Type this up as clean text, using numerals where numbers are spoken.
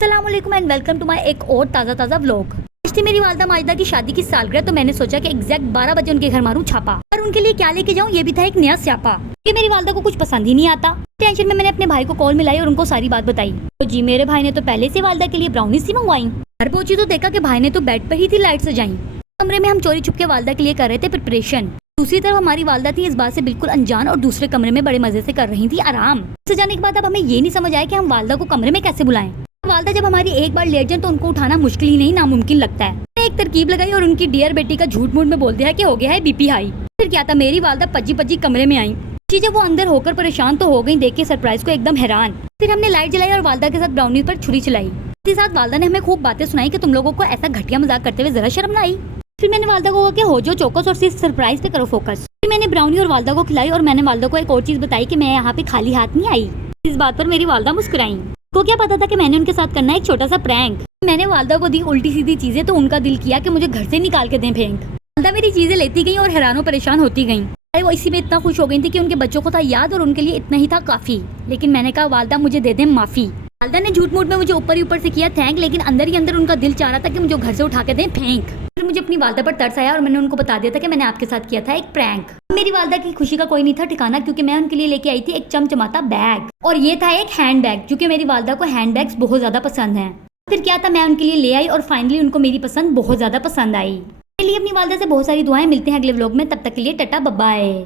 अस्सलाम वालेकुम and welcome to my एक और ताज़ा व्लॉग। आज थी मेरी वालदा माजिदा की शादी की सालगिरह, तो मैंने सोचा कि एग्जैक्ट 12 बजे उनके घर मारूं छापा और उनके लिए क्या लेके जाऊं, ये भी था एक नया स्यापा। ये मेरी वालदा को कुछ पसंद ही नहीं आता। टेंशन में मैंने अपने भाई को कॉल मिलाई और उनको सारी बात बताई। तो जी मेरे भाई ने तो पहले से वालदा के लिए ब्राउनीज सी मंगवाई। घर पहुंची तो देखा कि भाई ने तो बेड पर ही थी लाइट सजाई। कमरे में हम चोरी छुप के वालदा के लिए कर रहे थे प्रिपरेशन। दूसरी तरफ हमारी वालदा थी इस बात से बिल्कुल अनजान और दूसरे कमरे में बड़े मजे से कर रही थी आराम। सजाने के बाद अब हमें ये नहीं समझ आया कि हम वालदा को कमरे में कैसे बुलाएं। वालदा जब हमारी एक बार लेट जाए तो उनको उठाना मुश्किल ही नहीं नामुमकिन लगता है। मैंने एक तरकीब लगाई और उनकी डियर बेटी का झूठ मूठ में बोल दिया कि हो गया है बीपी हाई। फिर क्या था, मेरी वालदा पज्जी कमरे में आई। जब वो अंदर होकर परेशान तो हो गई देख के सरप्राइज को एकदम हैरान। फिर हमने लाइट जलाई और वालदा के साथ ब्राउनी पर छुरी चलाई। इसके साथ वालदा ने हमें खूब बातें सुनाई कि तुम लोगों को ऐसा घटिया मजाक करते हुए जरा शर्म ना आई। फिर मैंने वालदा को कहा कि हो जो चौकस और सिर्फ सरप्राइज पे करो फोकस। फिर मैंने ब्राउनी और वालदा को खिलाई और मैंने वालदा को एक और चीज बताई कि मैं यहाँ पे खाली हाथ नहीं आई। इस बात पर मेरी वालदा मुस्कुराई। को क्या पता था कि मैंने उनके साथ करना है एक छोटा सा प्रैंक। मैंने वालदा को दी उल्टी सीधी चीजें तो उनका दिल किया कि मुझे घर से निकाल के दें फेंक। वालदा मेरी चीजें लेती गई और हैरानों परेशान होती गई। वो इसी में इतना खुश हो गई थी कि उनके बच्चों को था याद और उनके लिए इतना ही था काफी। लेकिन मैंने कहा वालदा मुझे दे दे माफी। वालदा ने झूठ मूठ में मुझे ऊपर ही ऊपर से किया थैंक, लेकिन अंदर ही अंदर उनका दिल चाह रहा था कि मुझे घर से उठा के दें फेंक। फिर मुझे अपनी वालदा पर तरस आया और मैंने उनको बता दिया था कि मैंने आपके साथ किया था एक प्रैंक। मेरी वालदा की खुशी का कोई नहीं था ठिकाना, क्योंकि मैं उनके लिए लेके आई थी एक चमचमाता बैग और ये था एक हैंड बैग, क्योंकि मेरी वालदा को हैंड बैग्स बहुत ज्यादा पसंद हैं। फिर क्या था, मैं उनके लिए ले आई और फाइनली उनको मेरी पसंद बहुत ज्यादा पसंद आई। मेरे लिए अपनी वालदा से बहुत सारी दुआएं। मिलते हैं अगले व्लॉग में, तब तक के लिए टाटा बाय बाय।